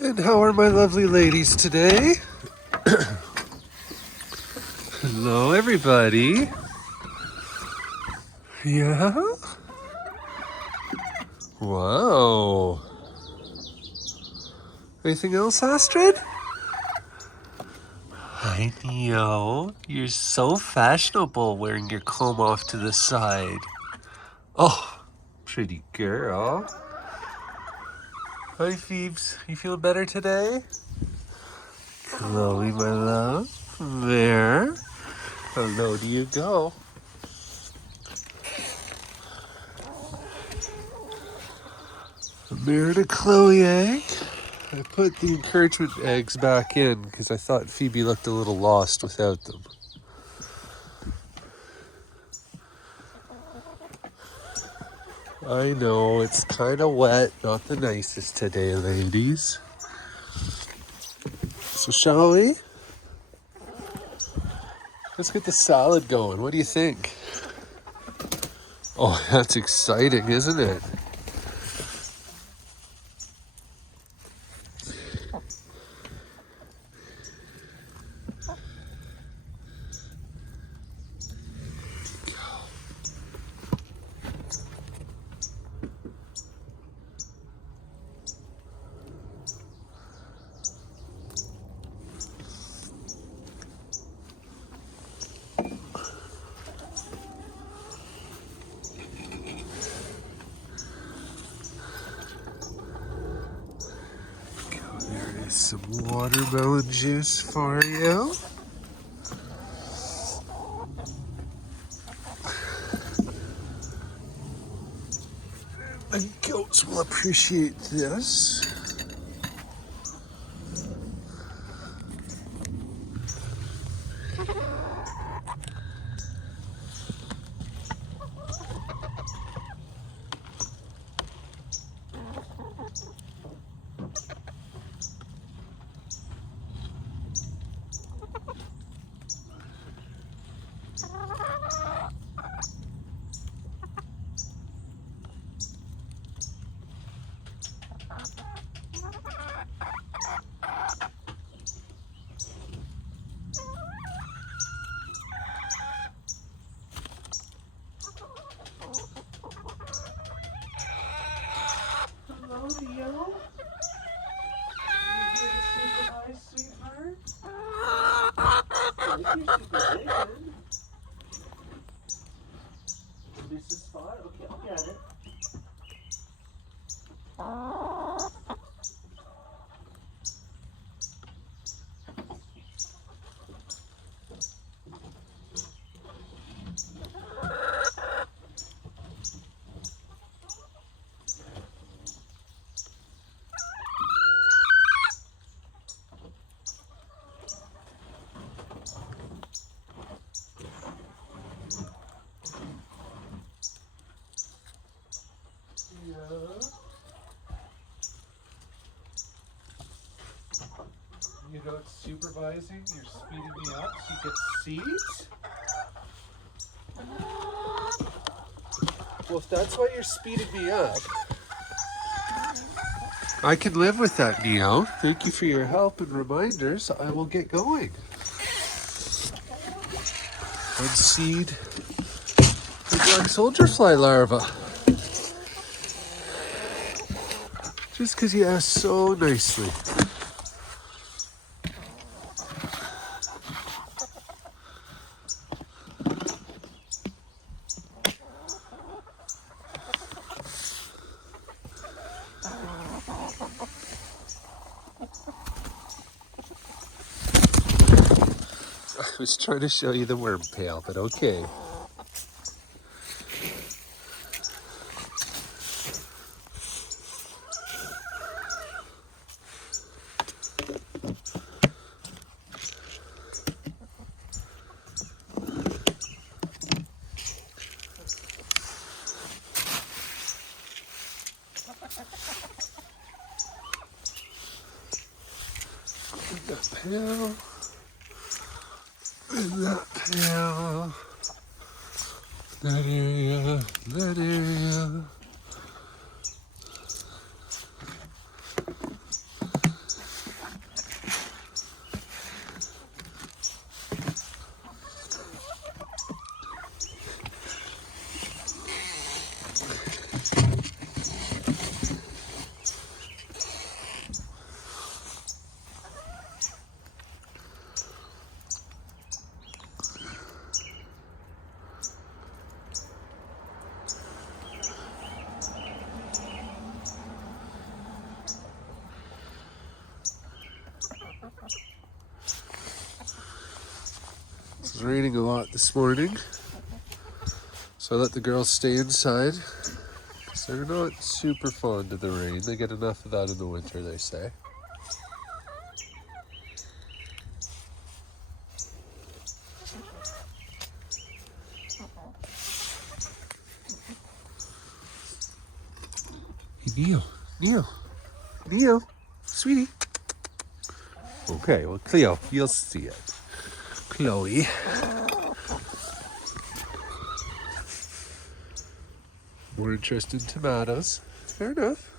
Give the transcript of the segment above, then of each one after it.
And how are my lovely ladies today? Hello, everybody. Yeah? Wow. Anything else, Astrid? Hi, Neo. You're so fashionable wearing your comb off to the side. Oh, pretty girl. Hi, Phoebes. You feel better today? Chloe, my love. There. How low do you go? Mirror to Chloe egg. I put the encouragement eggs back in because I thought Phoebe looked a little lost without them. I know, it's kind of wet. Not the nicest today, ladies. So shall we? Let's get the salad going. What do you think? Oh, that's exciting, isn't it? There is some watermelon juice for you. The goats will appreciate this. Hello, Neo. You here to supervise, sweetheart? Like your supervision. This is spot? Okay, I'll get it. You know it's supervising, you're speeding me up so you get seeds? Well, if that's why you're speeding me up, I can live with that, Neo. Thank you for your help and reminders. I will get going. Unseed the black soldier fly larva. Just because you asked so nicely. I was trying to show you the worm pail, but okay. In that pail. In that pail. That area. That area. was raining a lot this morning, so I let the girls stay inside because they're not super fond of the rain. They get enough of that in the winter, they say. Hey, Neo, sweetie. Okay, well, Cleo, you'll see it. Chloe. More interest in tomatoes. Fair enough.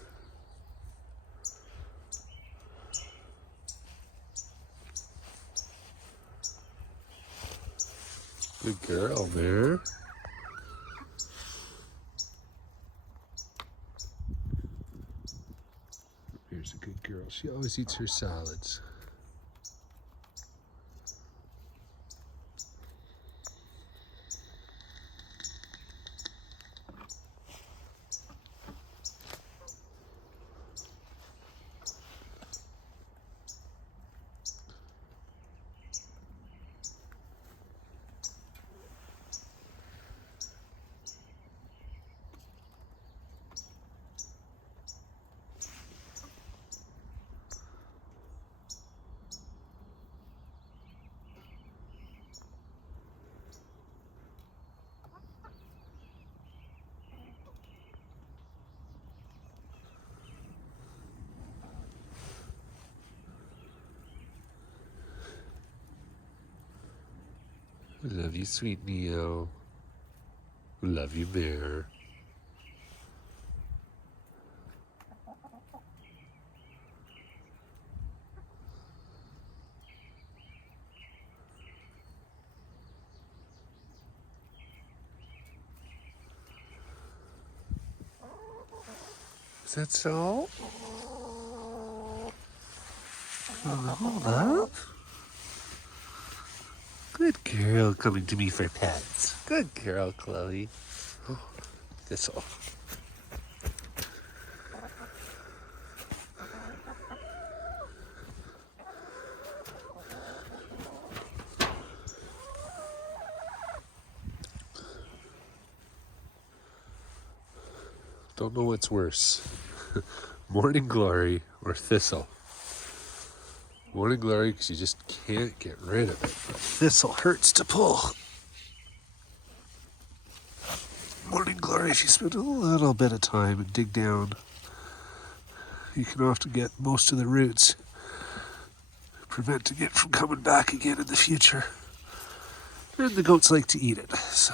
Good girl there. Here's a good girl. She always eats her salads. I love you, sweet Neo. Love you, bear. Is that so? Hold up. Good girl coming to me for pets. Good girl, Chloe. Thistle. Don't know what's worse. Morning Glory or Thistle. Morning Glory because you just can't get rid of it. Thistle hurts to pull. Morning Glory, if you spend a little bit of time and dig down, you can often get most of the roots, preventing it from coming back again in the future. And the goats like to eat it, so.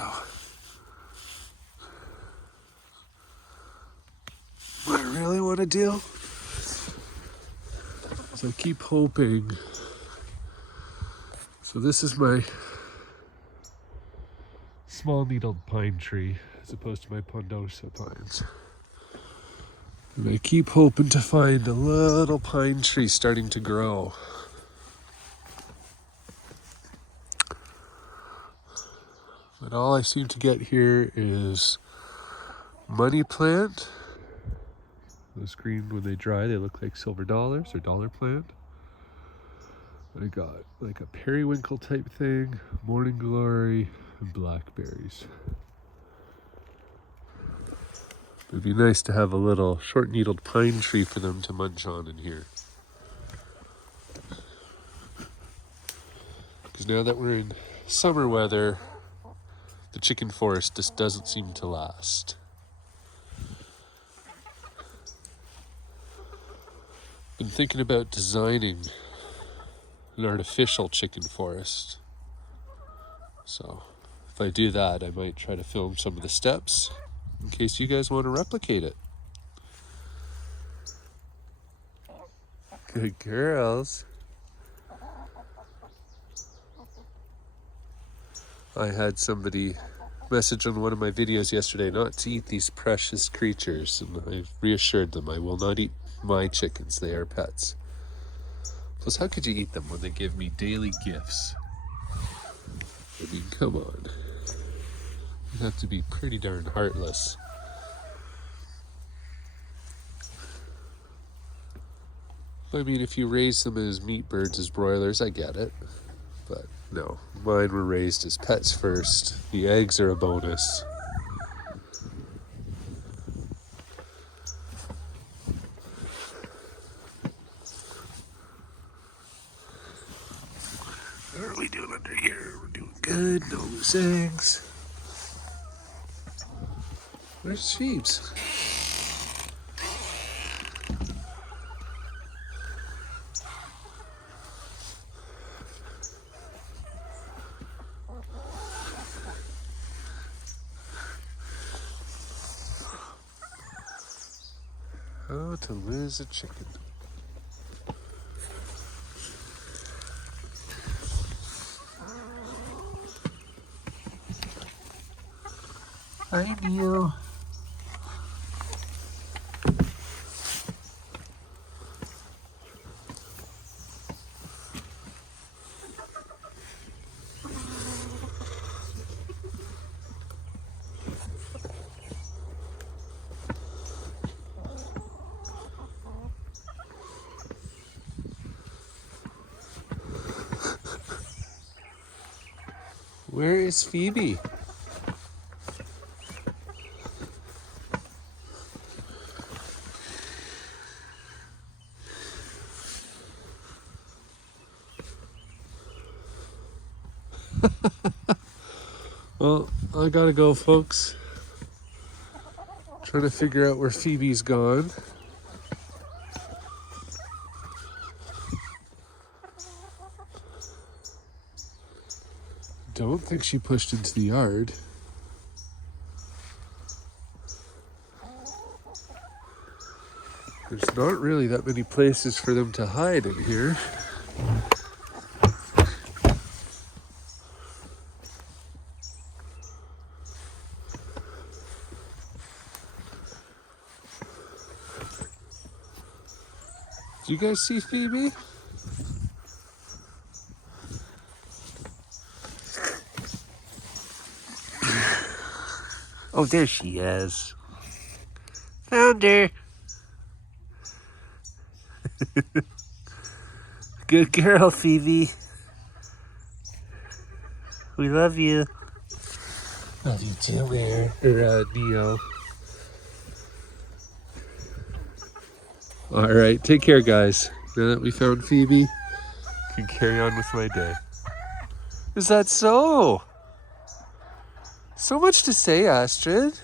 What I really want to do is I keep hoping. So this is my small needled pine tree as opposed to my pondosa pines. And I keep hoping to find a little pine tree starting to grow. But all I seem to get here is money plant. Those green, when they dry, they look like silver dollars or dollar plant. I got like a periwinkle type thing, morning glory, and blackberries. It'd be nice to have a little short-needled pine tree for them to munch on in here. Because now that we're in summer weather, the chicken forest just doesn't seem to last. Been thinking about designing an artificial chicken forest. So if I do that, I might try to film some of the steps in case you guys want to replicate it. Good girls. I had somebody message on one of my videos yesterday not to eat these precious creatures, and I've reassured them I will not eat my chickens. They are pets. Plus, how could you eat them when they give me daily gifts? I mean, come on. You'd have to be pretty darn heartless. I mean, if you raise them as meat birds, as broilers, I get it. But no, Mine were raised as pets first. The eggs are a bonus. What are we doing under here? We're doing good. No loose eggs. Where's Phoebes? How to lose a chicken. Hi, Neil. Where is Phoebe? Well, I gotta go, folks. Trying to figure out where Phoebe's gone. Don't think she pushed into the yard. There's not really that many places for them to hide in here. Do you guys see Phoebe? Oh, there she is. Found her. Good girl, Phoebe. We love you. Love you too, Neo. All right, take care, guys. Now that we found Phoebe, I can carry on with my day. Is that so? So much to say, Astrid.